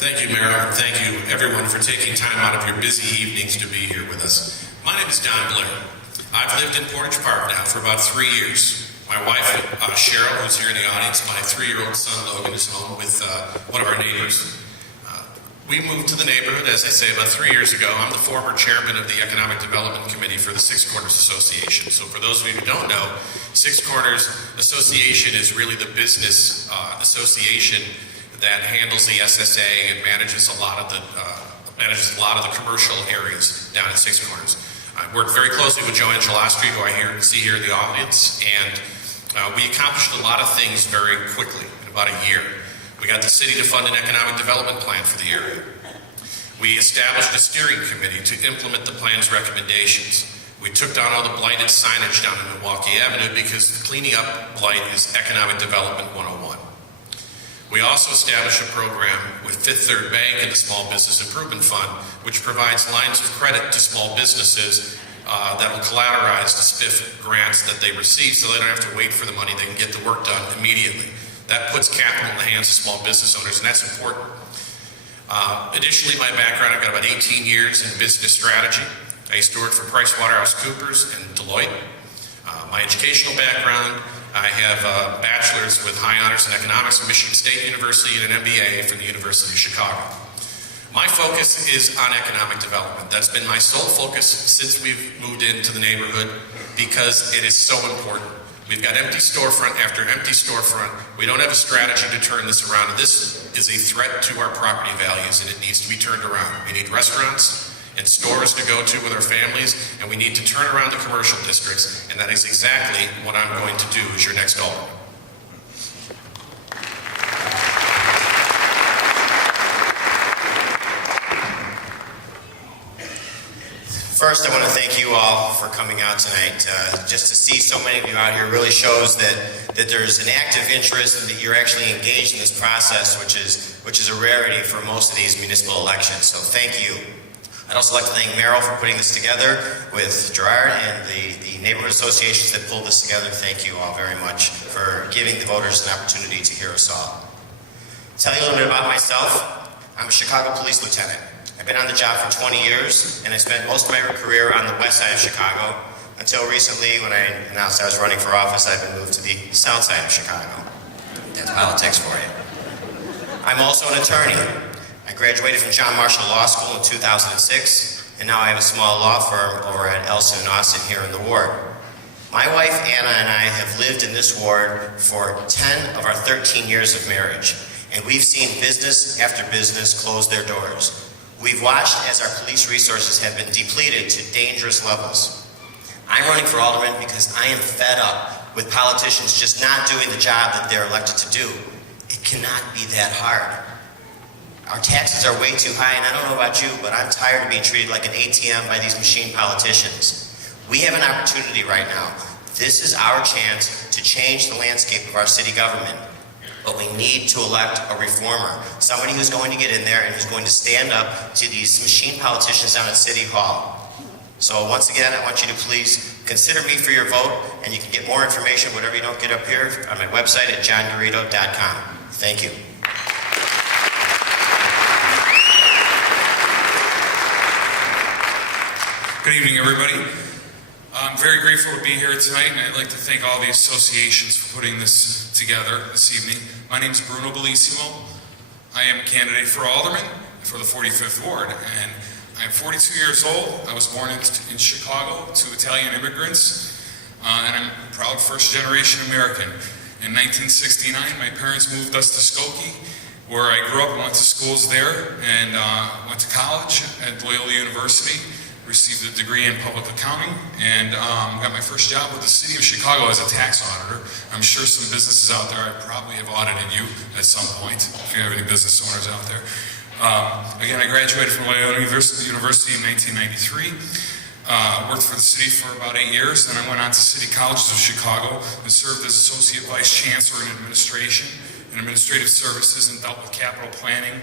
Thank you, Merrill, and thank you, everyone, for taking time out of your busy evenings to be here with us. My name is Don Blair. I've lived in Portage Park now for about 3 years. My wife, Cheryl, who's here in the audience, my 3-year-old son, Logan, is home with one of our neighbors. We moved to the neighborhood, as I say, about 3 years ago. I'm the former chairman of the Economic Development Committee for the Six Corners Association. So for those of you who don't know, Six Corners Association is really the business association that handles the SSA and manages a lot of the commercial areas down at Six Corners. I work very closely with Joanne Gelastri, who I see here in the audience, and we accomplished a lot of things very quickly in about a year. We got the city to fund an economic development plan for the area. We established a steering committee to implement the plan's recommendations. We took down all the blighted signage down on Milwaukee Avenue because cleaning up blight is economic development 101. We also established a program with Fifth Third Bank and the Small Business Improvement Fund, which provides lines of credit to small businesses that will collateralize the SPIF grants that they receive so they don't have to wait for the money. They can get the work done immediately. That puts capital in the hands of small business owners, and that's important. Additionally, my background, I've got about 18 years in business strategy. I used to work for PricewaterhouseCoopers and Deloitte. My educational background, I have a bachelor's with high honors in economics from Michigan State University and an MBA from the University of Chicago. My focus is on economic development. That's been my sole focus since we've moved into the neighborhood because it is so important. We've got empty storefront after empty storefront. We don't have a strategy to turn this around. This is a threat to our property values, and it needs to be turned around. We need restaurants and stores to go to with our families, and we need to turn around the commercial districts, and that is exactly what I'm going to do as your next alderman. First, I want to thank you all for coming out tonight. Just to see so many of you out here really shows that there's an active interest and that you're actually engaged in this process, which is a rarity for most of these municipal elections. So thank you. I'd also like to thank Merrill for putting this together with Gerard and the neighborhood associations that pulled this together. Thank you all very much for giving the voters an opportunity to hear us all. Tell you a little bit about myself. I'm a Chicago police lieutenant. I've been on the job for 20 years, and I spent most of my career on the west side of Chicago until recently when I announced I was running for office. I've been moved to the south side of Chicago. That's politics for you. I'm also an attorney. I graduated from John Marshall Law School in 2006, and now I have a small law firm over at Elson and Austin here in the ward. My wife Anna and I have lived in this ward for 10 of our 13 years of marriage, and we've seen business after business close their doors. We've watched as our police resources have been depleted to dangerous levels. I'm running for alderman because I am fed up with politicians just not doing the job that they're elected to do. It cannot be that hard. Our taxes are way too high, and I don't know about you, but I'm tired of being treated like an ATM by these machine politicians. We have an opportunity right now. This is our chance to change the landscape of our city government. But we need to elect a reformer, somebody who's going to get in there and who's going to stand up to these machine politicians down at City Hall. So once again, I want you to please consider me for your vote, and you can get more information, whatever you don't get up here, on my website at johngarrido.com. Thank you. Good evening, everybody. I'm very grateful to be here tonight, and I'd like to thank all the associations for putting this together this evening. My name is Bruno Bellissimo. I am a candidate for alderman for the 45th Ward, and I'm 42 years old. I was born in Chicago to Italian immigrants, and I'm a proud first-generation American. In 1969, my parents moved us to Skokie, where I grew up and went to schools there, and went to college at Loyola University. Received a degree in public accounting, and got my first job with the city of Chicago as a tax auditor. I'm sure some businesses out there, I probably have audited you at some point, if you have any business owners out there. Again, I graduated from Loyola University in 1993. Worked for the city for about 8 years, then I went on to City Colleges of Chicago and served as Associate Vice Chancellor in Administration and Administrative Services, and dealt with capital planning,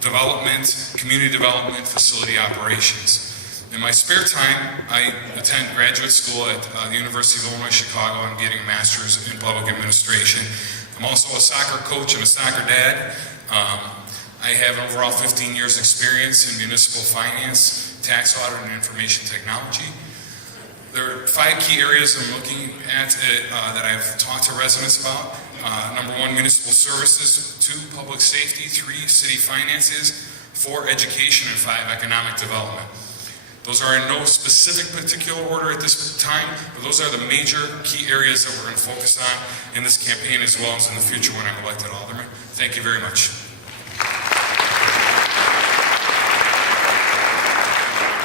development, community development, facility operations. In my spare time, I attend graduate school at the University of Illinois Chicago. I'm getting a master's in public administration. I'm also a soccer coach and a soccer dad. I have overall 15 years experience in municipal finance, tax audit, and information technology. There are 5 key areas I'm looking at that I've talked to residents about. Number 1, municipal services. 2, public safety. 3, city finances. 4, education. And 5, economic development. Those are in no specific particular order at this time, but those are the major key areas that we're going to focus on in this campaign as well as in the future when I'm elected alderman. Thank you very much.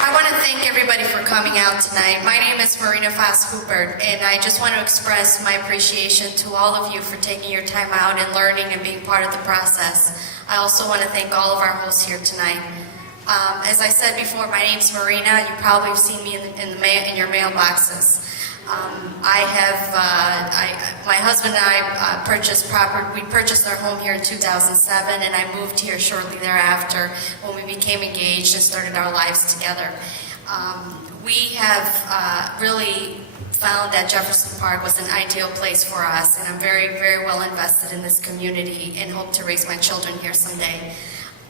I want to thank everybody for coming out tonight. My name is Marina Foss-Hubert, and I just want to express my appreciation to all of you for taking your time out and learning and being part of the process. I also want to thank all of our hosts here tonight. As I said before, my name's Marina. You probably have seen me in your mailboxes. My husband and I purchased property. We purchased our home here in 2007, and I moved here shortly thereafter when we became engaged and started our lives together. We have really found that Jefferson Park was an ideal place for us, and I'm very, very well invested in this community and hope to raise my children here someday.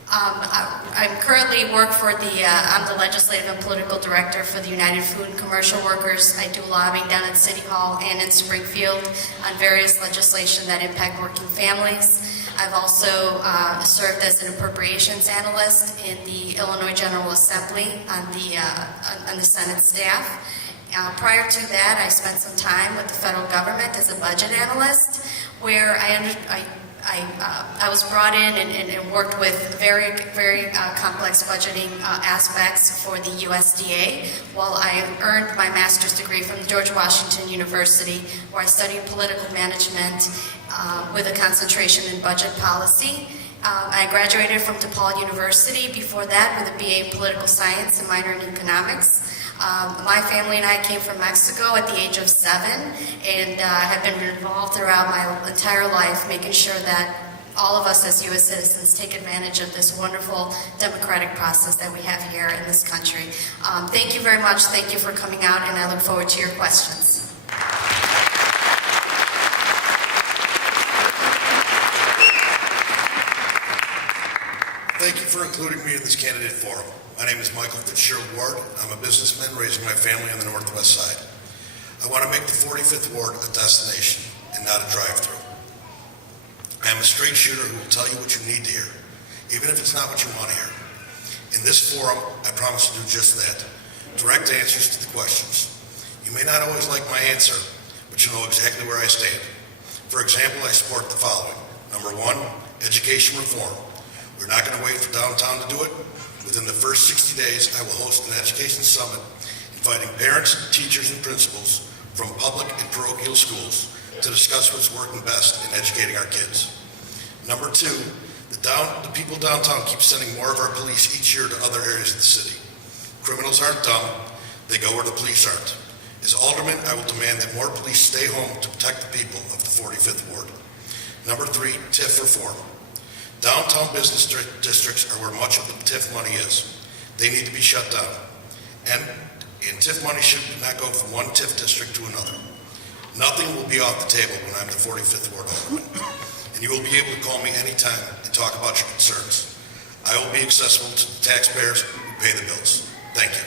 I currently work for I'm the legislative and political director for the United Food and Commercial Workers. I do lobbying down at City Hall and in Springfield on various legislation that impact working families. I've also served as an appropriations analyst in the Illinois General Assembly on the Senate staff. Prior to that, I spent some time with the federal government as a budget analyst, where I was brought in and worked with very, very complex budgeting aspects for the USDA, while I earned my master's degree from George Washington University, where I studied political management with a concentration in budget policy. I graduated from DePaul University before that with a BA in political science and minor in economics. My family and I came from Mexico at the age of 7 and have been involved throughout my entire life, making sure that all of us as U.S. citizens take advantage of this wonderful democratic process that we have here in this country. Thank you very much. Thank you for coming out, and I look forward to your questions. Thank you for including me in this candidate forum. My name is Michael Fitzgerald Ward. I'm a businessman raising my family on the Northwest Side. I want to make the 45th Ward a destination and not a drive-through. I am a straight shooter who will tell you what you need to hear, even if it's not what you want to hear. In this forum, I promise to do just that. Direct answers to the questions. You may not always like my answer, but you know exactly where I stand. For example, I support the following. Number 1, education reform. We're not going to wait for downtown to do it. Within the first 60 days, I will host an education summit inviting parents, teachers, and principals from public and parochial schools to discuss what's working best in educating our kids. Number 2, the people downtown keep sending more of our police each year to other areas of the city. Criminals aren't dumb. They go where the police aren't. As alderman, I will demand that more police stay home to protect the people of the 45th Ward. Number 3, TIF reform. Downtown business districts are where much of the TIF money is. They need to be shut down. And TIF money should not go from one TIF district to another. Nothing will be off the table when I'm the 45th Ward Alderman. And you will be able to call me anytime and talk about your concerns. I will be accessible to the taxpayers who pay the bills. Thank you.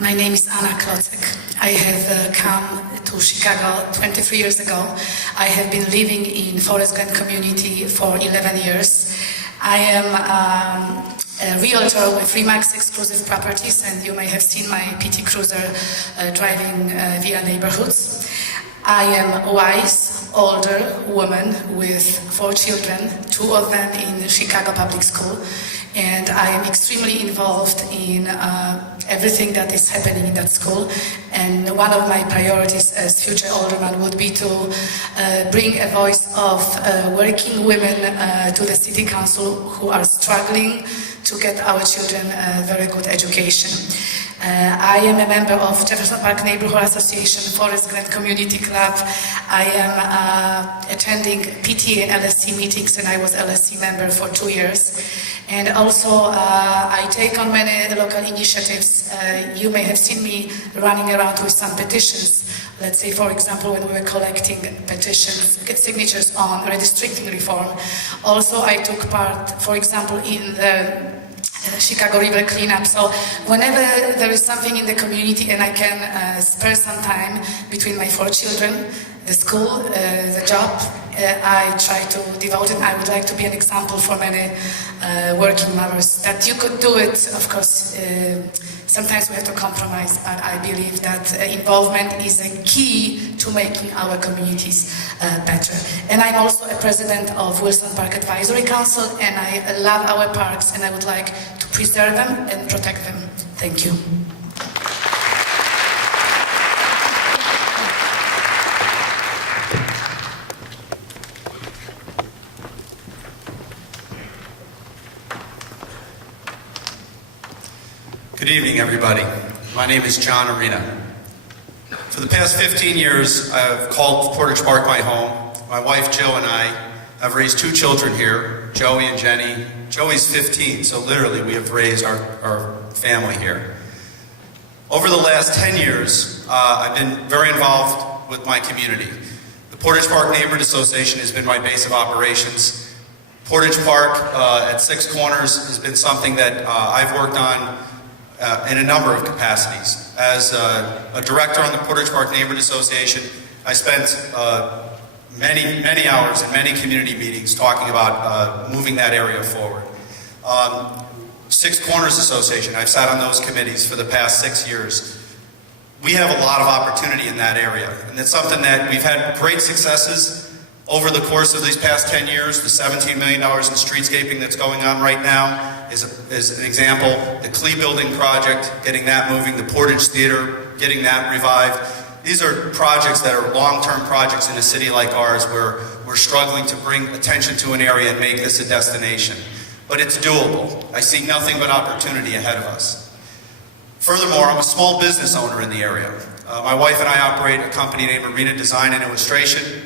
My name is Anna Klocek. I have come to Chicago 23 years ago. I have been living in Forest Glen community for 11 years. I am a realtor with Remax Exclusive Properties, and you may have seen my PT Cruiser driving via neighborhoods. I am a wise, older woman with 4 children, 2 of them in Chicago Public School, and I am extremely involved in everything that is happening in that school. And one of my priorities as future alderman would be to bring a voice of working women to the city council who are struggling to get our children a very good education. I am a member of Jefferson Park Neighborhood Association, Forest Glen Community Club. I am attending PTA and LSC meetings, and I was LSC member for 2 years. And also, I take on many local initiatives. You may have seen me running around with some petitions. Let's say, for example, when we were collecting petitions, get signatures on redistricting reform. Also, I took part, for example, in the Chicago River cleanup. So whenever there is something in the community and I can spare some time between my 4 children, the school, the job, I try to devote it. I would like to be an example for many working mothers that you could do it. Of course, sometimes we have to compromise, but I believe that involvement is a key to making our communities better. And I'm also a president of Wilson Park Advisory Council, and I love our parks, and I would like to preserve them and protect them. Thank you. Good evening, everybody. My name is John Arena. For the past 15 years, I've called Portage Park my home. My wife, Joe, and I have raised 2 children here, Joey and Jenny. Joey's 15, so literally we have raised our family here. Over the last 10 years, I've been very involved with my community. The Portage Park Neighborhood Association has been my base of operations. Portage Park at 6 Corners has been something that I've worked on in a number of capacities. As a director on the Portage Park Neighborhood Association, I spent many hours in many community meetings talking about moving that area forward. 6 Corners Association, I've sat on those committees for the past 6 years. We have a lot of opportunity in that area, and it's something that we've had great successes over the course of these past 10 years. The $17 million in streetscaping that's going on right now is an example. The Klee Building project, getting that moving, the Portage Theater, getting that revived. These are projects that are long-term projects in a city like ours where we're struggling to bring attention to an area and make this a destination. But it's doable. I see nothing but opportunity ahead of us. Furthermore, I'm a small business owner in the area. My wife and I operate a company named Arena Design and Illustration.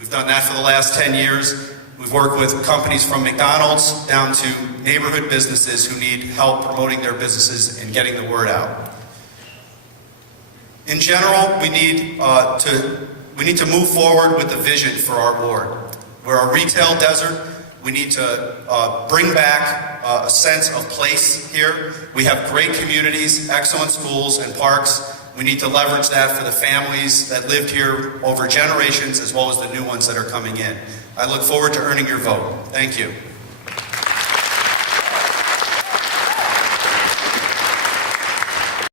We've done that for the last 10 years. We've worked with companies from McDonald's down to neighborhood businesses who need help promoting their businesses and getting the word out. In general, we need to move forward with the vision for our ward. We're a retail desert. We need to bring back a sense of place here. We have great communities, excellent schools and parks. We need to leverage that for the families that lived here over generations as well as the new ones that are coming in. I look forward to earning your vote. Thank you.